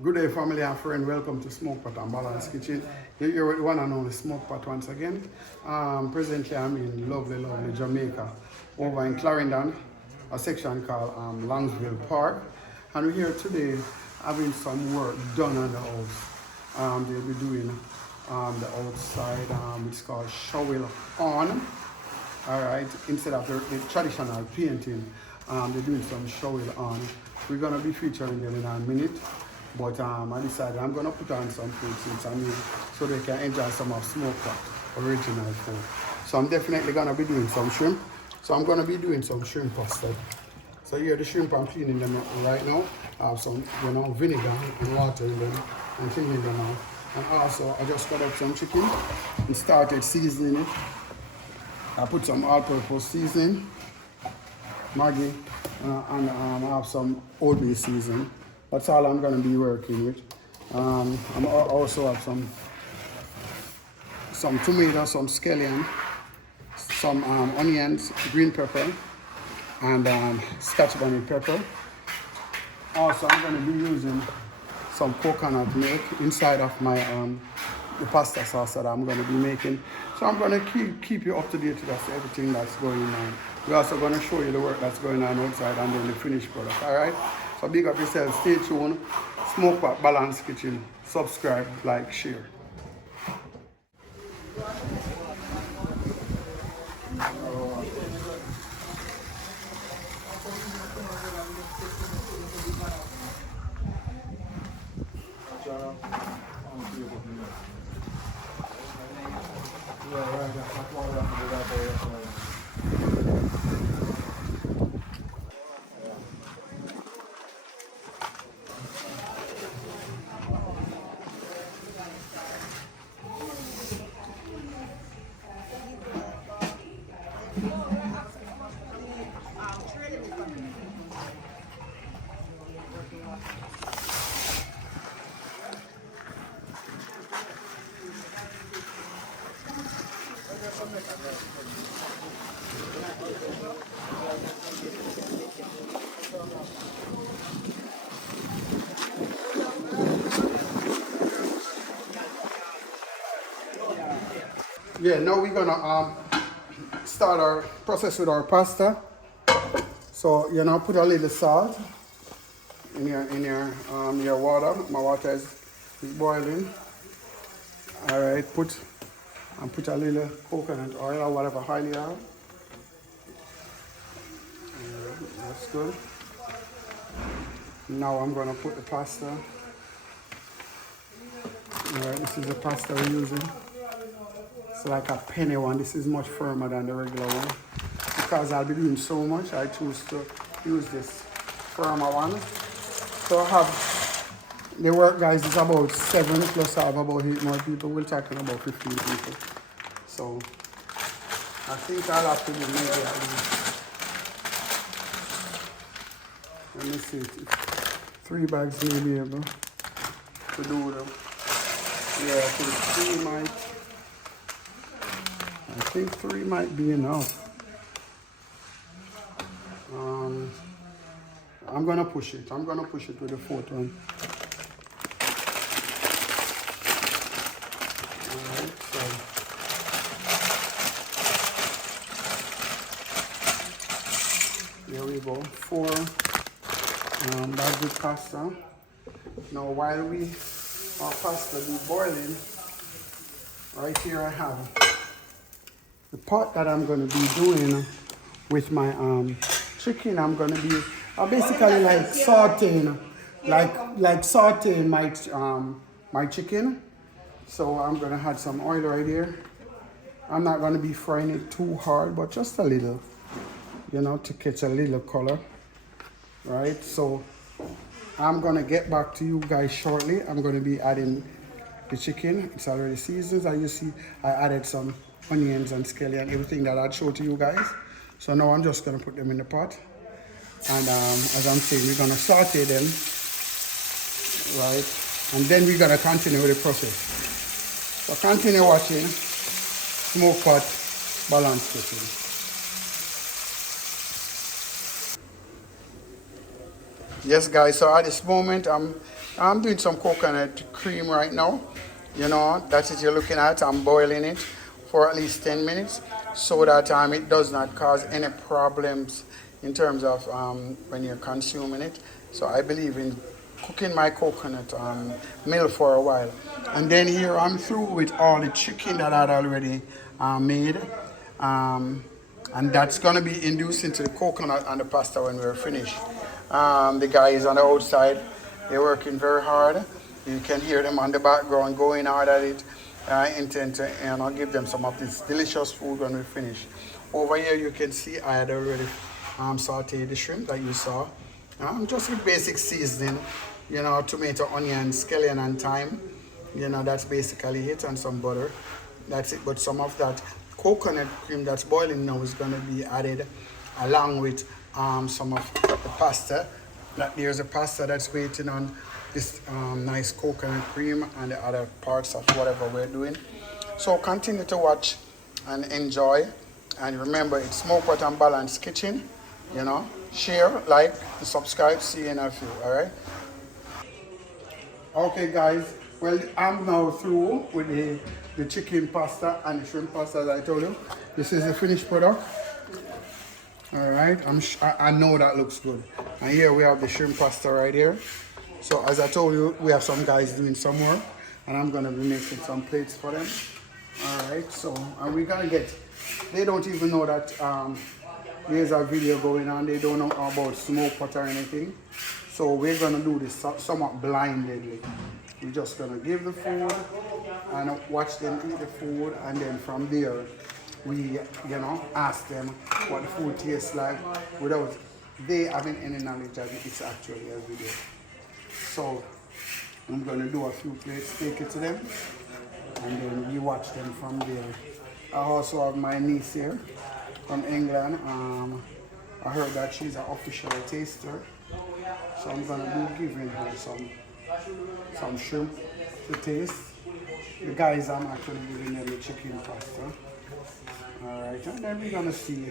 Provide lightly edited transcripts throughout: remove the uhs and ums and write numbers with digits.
Good day, family and friend. Welcome to Smokepot and Balance Kitchen. You're here with the one and only Smokepot once again. Presently, I'm in lovely Jamaica, over in Clarendon, a section called Longsville Park. And we're here today having some work done on the house. They'll be doing the outside, it's called shovel on. All right, instead of the traditional painting, they're doing some shovel on. We're gonna be featuring them in a minute. But I decided I'm gonna put on some food since I'm here so they can enjoy some of Smokepot original food. So I'm definitely gonna be doing some shrimp. So I'm gonna be doing some shrimp pasta. So here the shrimp I'm cleaning them up right now. I have some vinegar and water in them and cleaning them out. And also I just cut up some chicken and started seasoning it. I put some all-purpose seasoning, Maggi, and I have some Old Bay seasoning. That's all I'm going to be working with. I also have some tomatoes, some scallion, some onions, green pepper, and Scotch bonnet pepper. Also, I'm going to be using some coconut milk inside of my the pasta sauce that I'm going to be making. So I'm going to keep you up to date with everything that's going on. We're also going to show you the work that's going on outside and then the finished product. All right. So big up yourself. Stay tuned. Smokepot Balance Kitchen. Subscribe, like, share. Yeah, now we're gonna start our process with our pasta. So put a little salt in your water. My water is boiling. All right, put a little coconut oil or whatever oil you have. That's good. Now I'm gonna put the pasta. All right, this is the pasta we're using. It's like a penny one. This is much firmer than the regular one. Because I'll be doing so much, I choose to use this firmer one. So I have, the work guys is about 7 plus I have about 8 more people. We're talking about 15 people. So I think I'll have to do maybe at least, let me see, 3 bags may be able to do them. Yeah, I think 3 might be enough. I'm gonna push it. I'm gonna push it with the 4th one. Alright, so here we go. 4 bags of pasta. Now while our pasta be boiling, right here I have the pot that I'm gonna be doing with my chicken. I'm gonna be basically like sauteing, like sauteing my chicken. So I'm gonna add some oil right here. I'm not gonna be frying it too hard, but just a little, to catch a little color, right? So I'm gonna get back to you guys shortly. I'm gonna be adding the chicken. It's already seasoned. As you see, I added some onions and scallion, everything that I'd show to you guys. So now I'm just gonna put them in the pot. And as I'm saying, we're gonna saute them, right? And then we're gonna continue with the process. So continue watching Smokepot Balance Kitchen. Yes, guys. So at this moment, I'm doing some coconut cream right now. You know, that's what you're looking at. I'm boiling it for at least 10 minutes so that it does not cause any problems in terms of when you're consuming it. So I believe in cooking my coconut milk for a while. And then here I'm through with all the chicken that I'd already made. And that's going to be induced into the coconut and the pasta when we're finished. The guys on the outside, they're working very hard. You can hear them on the background going hard at it. I intend to give them some of this delicious food when we finish. Over here you can see I had already sauteed the shrimp that you saw. Just with basic seasoning, tomato, onion, scallion and thyme. That's basically it, and some butter. That's it. But some of that coconut cream that's boiling now is going to be added along with some of the pasta. There's a pasta that's waiting on this nice coconut cream and the other parts of whatever we're doing. So continue to watch and enjoy. And remember, it's Smokepot and Balanced Kitchen. Share, like, and subscribe. See you in a few, all right? Okay, guys. Well, I'm now through with the chicken pasta and the shrimp pasta, as I told you. This is the finished product. All right, I know that looks good. And here we have the shrimp pasta right here. So as I told you, we have some guys doing some work, and I'm gonna be making some plates for them. All right, so and we're gonna they don't even know that there's a video going on. They don't know about Smokepot or anything. So we're gonna do this somewhat blindedly. We're just gonna give the food and watch them eat the food, and then from there we ask them what the food tastes like without they having any knowledge that it's actually a video. So I'm gonna do a few plates, take it to them, and then we watch them from there. I also have my niece here from England. I heard that she's an official taster, so I'm gonna be giving her some shrimp to taste. The guys, I'm actually giving them the chicken pasta. Alright, and then we're gonna see,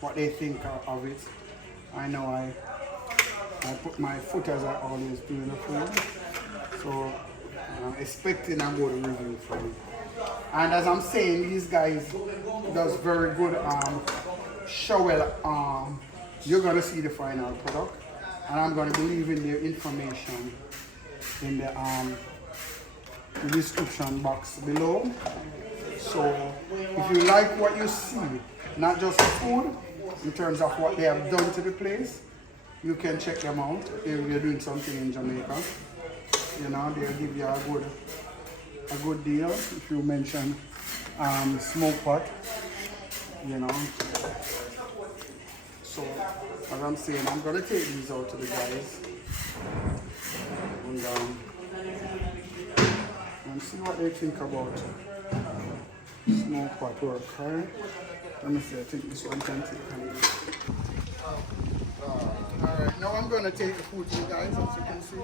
what they think of it. I know I put my foot, as I always do, in the food. So I'm expecting a good review from it. And as I'm saying, these guys does very good show. You're gonna see the final product, and I'm gonna be leaving their information in the description box below. So if you like what you see, not just the food, in terms of what they have done to the place, you can check them out if you're doing something in Jamaica. They'll give you a good deal if you mention Smokepot. So as I'm saying, I'm gonna take these out to the guys and see what they think about Smokepot work. Alright? Let me see, I think this one can take Alright, now I'm gonna take the food to you guys, as you can see.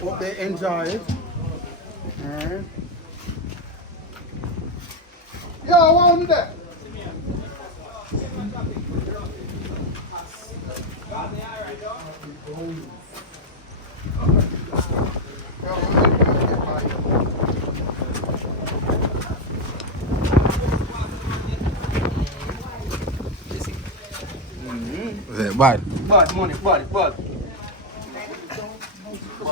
Hope they enjoy it. Alright. Yo, what on there? Bad. Bad money, bad. So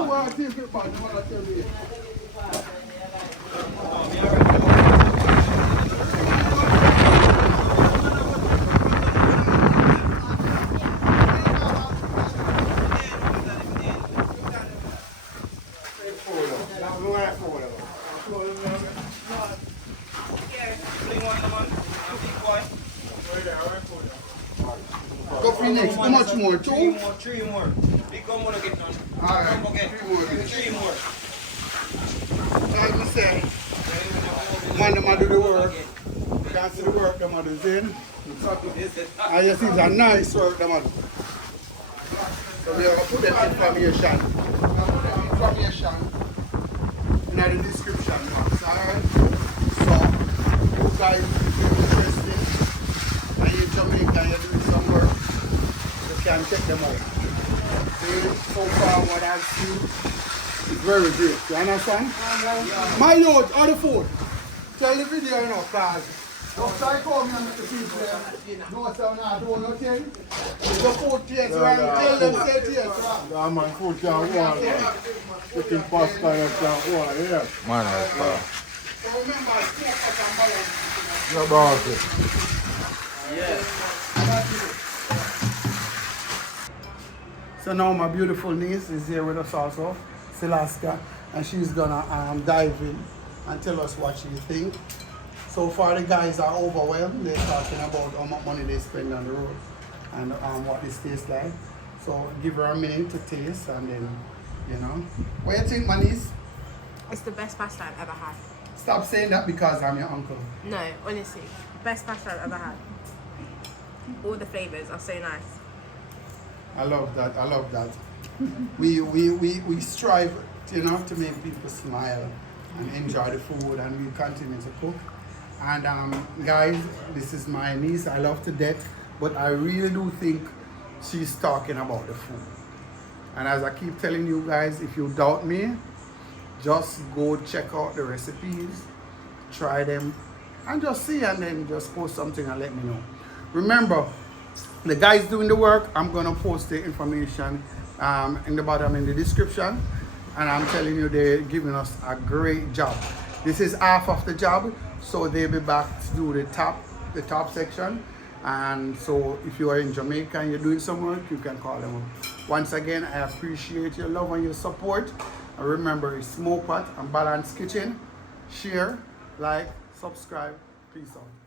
what I think about what I tell you? Go for next. How much more? Two? Three more. Big come on again. Alright, Three more. Like I say, man, them do the work. You can see the work them are doing. I just see it's a nice work them are doing. So we have to put the information in the description box, alright? So, you guys, if you're interested, and you're in Jamaica and you're doing some work, just can check them out. So far what I've seen is very great. You understand? My youth, all the food. Tell the video, you know, cause don't try to call me and make the people no, sir, no, don't nothing. The food tastes wrong. Tell them say it tastes wrong. Yeah, man, food can't warm. Chicken pasta can't warm, yeah. Man, that's So remember, Smokepot and balance. No bossy. So now my beautiful niece is here with us also, Silaska, and she's gonna dive in and tell us what she think. So far the guys are overwhelmed. They're talking about how much money they spend on the road and what this tastes like. So give her a minute to taste and then, you know. What do you think, my niece? It's the best pasta I've ever had. Stop saying that because I'm your uncle. No, honestly, best pasta I've ever had. All the flavours are so nice. I love that. I love that. we strive, you know, to make people smile and enjoy the food, and we continue to cook. And guys, this is my niece. I love to death, but I really do think she's talking about the food. And as I keep telling you guys, if you doubt me, just go check out the recipes, try them, and just see, and then just post something and let me know. Remember, the guys doing the work, I'm gonna post the information in the bottom in the description, and I'm telling you they're giving us a great job. This is half of the job, so they'll be back to do the top section. And so if you are in Jamaica and you're doing some work, you can call them up. Once again, I appreciate your love and your support. And remember, it's Smokepot and Balanced Kitchen. Share, like, subscribe. Peace out.